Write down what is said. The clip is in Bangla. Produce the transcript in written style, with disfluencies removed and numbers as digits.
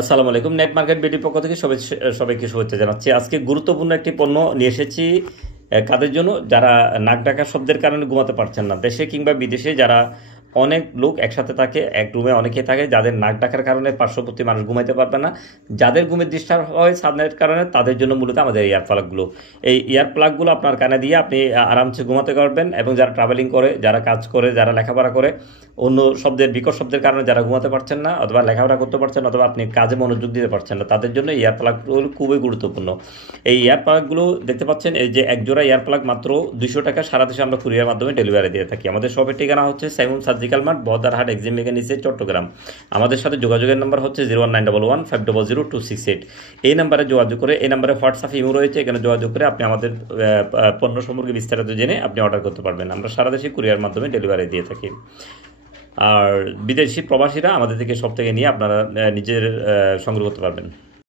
আসসালামু আলাইকুম। নেট মার্কেট বিডির পক্ষ থেকে সবাইকে শুভেচ্ছা জানাচ্ছি। আজকে গুরুত্বপূর্ণ একটি পণ্য নিয়ে এসেছি। কাদের জন্য? যারা নাক ডাকা শব্দের কারণে ঘুমাতে পারছেন না, দেশে কিংবা বিদেশে যারা অনেক লোক একসাথে থাকে, এক রুমে অনেকেই থাকে, যাদের নাক ডাকার কারণে পার্শ্ববর্তী মানুষ ঘুমাইতে পারবে না, যাদের ঘুমের ডিস্টার্ব হয় সাদনের কারণে, তাদের জন্য মূলত আমাদের ইয়ার প্লাগগুলো। এই ইয়ার প্লাগগুলো আপনার কানে দিয়ে আপনি আরামসে ঘুমাতে পারবেন। এবং যারা ট্রাভেলিং করে, যারা কাজ করে, যারা লেখাপড়া করে, অন্য শব্দের বিকট শব্দের কারণে যারা ঘুমাতে পারছেন না, অথবা লেখাপড়া করতে পারছেন, অথবা আপনি কাজে মনোযোগ দিতে পারছেন না, তাদের জন্য ইয়ার প্লাগগুলো খুবই গুরুত্বপূর্ণ। এই ইয়ার প্লাগগুলো দেখতে পাচ্ছেন, এই যে এক জোড়া ইয়ার প্লাগ মাত্র 200 টাকা, সারা দেশে আমরা কুরিয়ার মাধ্যমে ডেলিভারি দিয়ে থাকি। আমাদের শপের ঠিকানা হচ্ছে Simon surgical mart, Bahaddarhat, Exim মেকানিক্সে, চট্টগ্রাম। আমাদের সাথে যোগাযোগের নাম্বার হচ্ছে 01911500268। এই নাম্বারে যোগাযোগ করে, এই নাম্বারে হোয়াটসঅ্যাপ ইমো রয়েছে, এখানে যোগাযোগ করে আপনি আমাদের পণ্য সম্পর্কে বিস্তারিত জেনে আপনি অর্ডার করতে পারবেন। আমরা সারা দেশে কুরিয়ার মাধ্যমে ডেলিভারি দিয়ে থাকি। আর বিদেশি প্রবাসীরা আমাদের থেকে সব থেকে নিয়ে আপনারা নিজের সংগ্রহ করতে পারবেন।